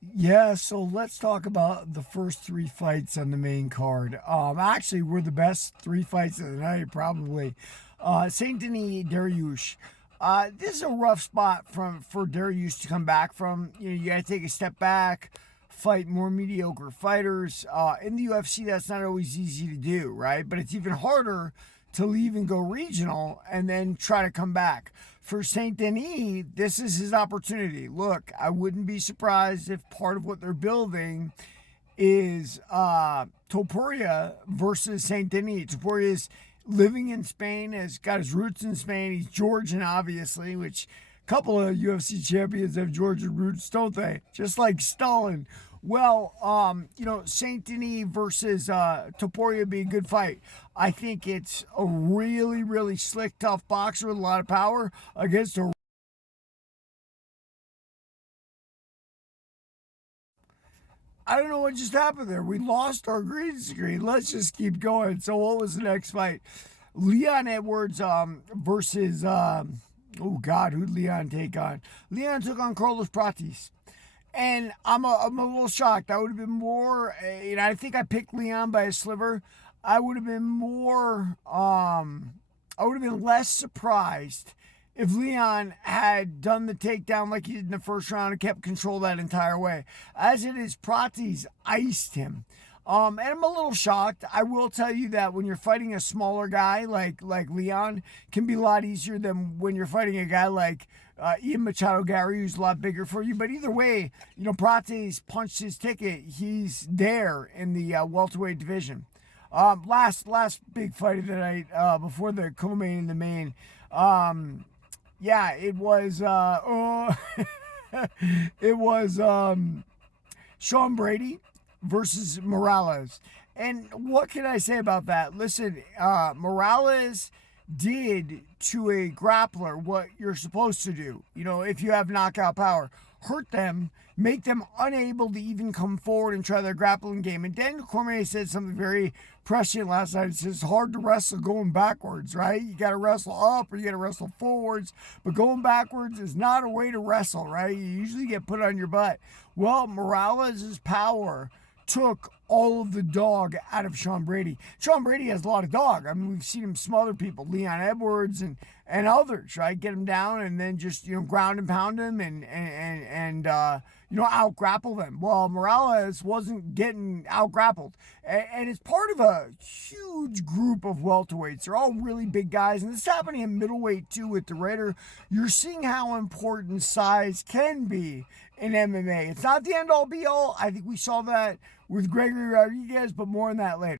Yeah, so let's talk about the first three fights on the main card. Actually, were the best three fights of the night, probably. Saint Denis Dariush. This is a rough spot for Dariush to come back from. You got to take a step back, fight more mediocre fighters. In the UFC, that's not always easy to do, right? But it's even harder to leave and go regional and then try to come back. For St. Denis, this is his opportunity. Look, I wouldn't be surprised if part of what they're building is Topuria versus St. Denis. Topuria is living in Spain, has got his roots in Spain. He's Georgian, obviously, which a couple of UFC champions have Georgian roots, don't they? Just like Stalin. Well, Saint Denis versus Topuria would be a good fight. I think it's a really, really slick, tough boxer with a lot of power against a. I don't know what just happened there. We lost our green screen. Let's just keep going. So, what was the next fight? Leon Edwards versus oh God, who'd Leon take on? Leon took on Carlos Pratis. And I'm a little shocked. I would have been more, I think I picked Leon by a sliver. I would have been more, I would have been less surprised if Leon had done the takedown like he did in the first round and kept control that entire way. As it is, Pratis iced him. And I'm a little shocked. I will tell you that when you're fighting a smaller guy like Leon, can be a lot easier than when you're fighting a guy like Ian Machado Gary, who's a lot bigger for you. But either way, Prates punched his ticket. He's there in the welterweight division. Last big fight of the night before the co-main and the main. Yeah, it was. It was Sean Brady versus Morales. And what can I say about that? Listen, Morales did to a grappler what you're supposed to do. If you have knockout power, hurt them, make them unable to even come forward and try their grappling game. And Daniel Cormier said something very prescient last night. He says it's hard to wrestle going backwards, right? You got to wrestle up or you got to wrestle forwards. But going backwards is not a way to wrestle, right? You usually get put on your butt. Well, Morales' power took all of the dog out of Sean Brady. Sean Brady has a lot of dog. I mean, we've seen him smother people, Leon Edwards and others, right? Get him down and then just ground and pound him and out grapple them. Well, Morales wasn't getting out grappled, and it's part of a huge group of welterweights. They're all really big guys, and this is happening in middleweight too with the Raider. You're seeing how important size can be in MMA. It's not the end all be all. I think we saw that with Gregory Rodriguez, but more on that later.